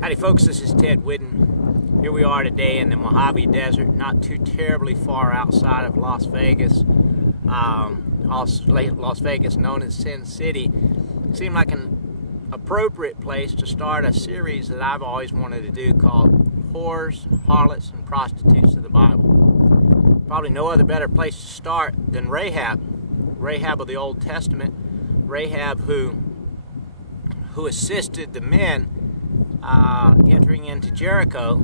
Howdy folks, this is Ted Whidden. Here we are today in the Mohave Desert, not too terribly far outside of Las Vegas. Las Vegas, known as Sin City, seemed like an appropriate place to start a series that I've always wanted to do called Whores, Harlots, and Prostitutes of the Bible. Probably no other better place to start than Rahab. Rahab of the Old Testament. Rahab who assisted the men entering into Jericho.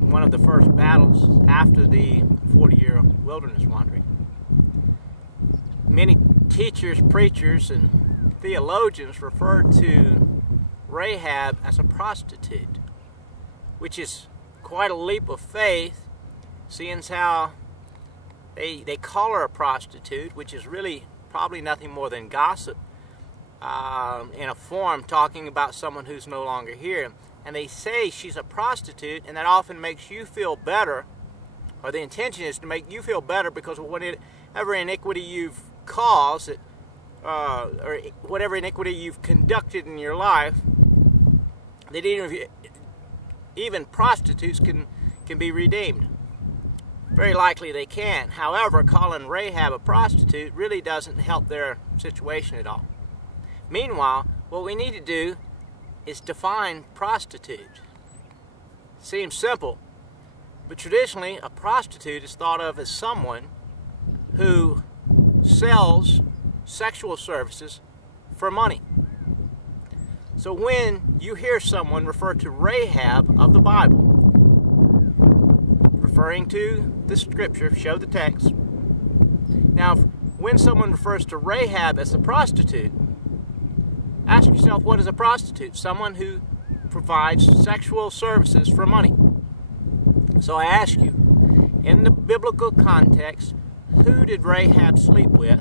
One of the first battles after the 40-year wilderness wandering. Many teachers, preachers, and theologians refer to Rahab as a prostitute, which is quite a leap of faith, seeing how they call her a prostitute, which is really probably nothing more than gossip in a form talking about someone who's no longer here. And they say she's a prostitute, and that often makes you feel better, or the intention is to make you feel better because of whatever iniquity you've caused, or whatever iniquity you've conducted in your life, that even prostitutes can be redeemed. Very likely they can. However, calling Rahab a prostitute really doesn't help their situation at all. Meanwhile, what we need to do is define prostitute. Seems simple, but traditionally a prostitute is thought of as someone who sells sexual services for money. So when you hear someone refer to Rahab of the Bible, referring to the scripture, show the text. Now, when someone refers to Rahab as a prostitute, ask yourself, what is a prostitute? Someone who provides sexual services for money. So I ask you, in the biblical context, who did Rahab sleep with,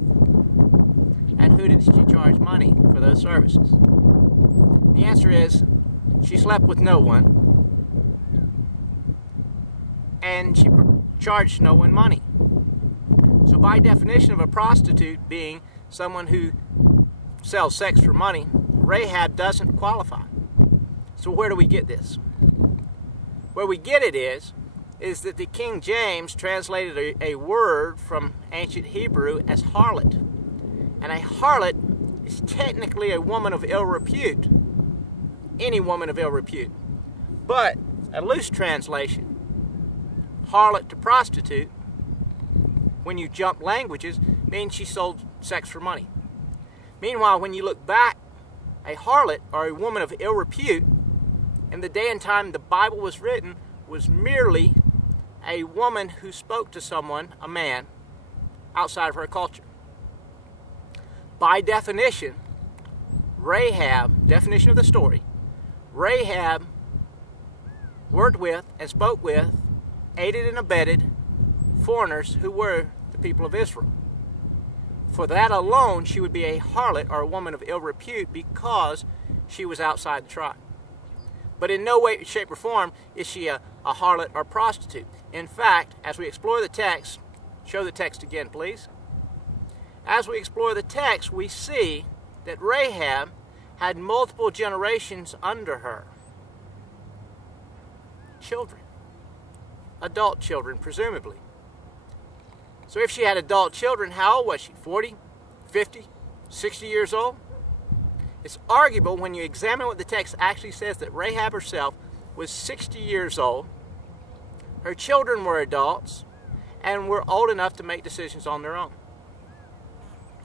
and who did she charge money for those services? The answer is, she slept with no one, and she charged no one money. So by definition of a prostitute being someone who sells sex for money, Rahab doesn't qualify. So where do we get this? Where we get it is that the King James translated a word from ancient Hebrew as harlot. And a harlot is technically a woman of ill repute. Any woman of ill repute. But a loose translation, harlot to prostitute, when you jump languages, means she sold sex for money. Meanwhile, when you look back, a harlot, or a woman of ill repute, in the day and time the Bible was written, was merely a woman who spoke to someone, a man, outside of her culture. By definition, Rahab, definition of the story, Rahab worked with and spoke with, aided and abetted foreigners who were the people of Israel. For that alone, she would be a harlot, or a woman of ill repute, because she was outside the tribe. But in no way, shape, or form is she a harlot or prostitute. In fact, as we explore the text, show the text again, please. As we explore the text, we see that Rahab had multiple generations under her. Children. Adult children, presumably. So if she had adult children, how old was she? 40, 50, 60 years old? It's arguable when you examine what the text actually says that Rahab herself was 60 years old, her children were adults, and were old enough to make decisions on their own.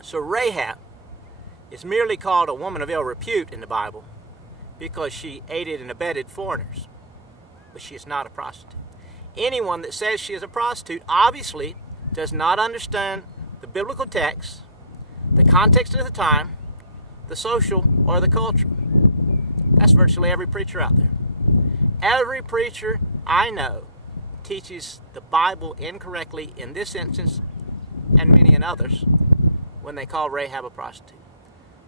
So Rahab is merely called a woman of ill repute in the Bible because she aided and abetted foreigners, but she is not a prostitute. Anyone that says she is a prostitute obviously does not understand the biblical text, the context of the time, the social, or the culture. That's virtually every preacher out there. Every preacher I know teaches the Bible incorrectly in this instance and many in others when they call Rahab a prostitute.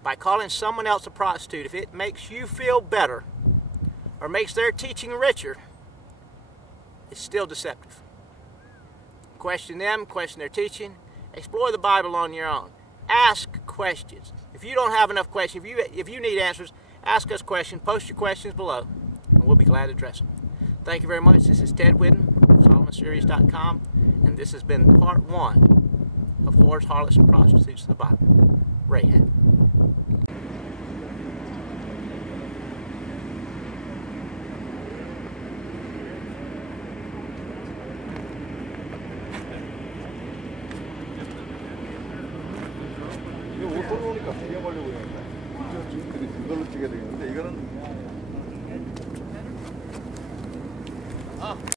By calling someone else a prostitute, if it makes you feel better or makes their teaching richer, it's still deceptive. Question them, question their teaching, explore the Bible on your own. ask questions. If you don't have enough questions, if you need answers, ask us questions. Post your questions below, and we'll be glad to address them. Thank you very much. This is Ted Whidden, SolomonSeries.com, and this has been part 1 of Whores, Harlots, and Prostitutes of the Bible. Rahab. 이거 옷 걸어오니까 비벼가려고 그러는데 이걸로 찍어야 되겠는데 이거는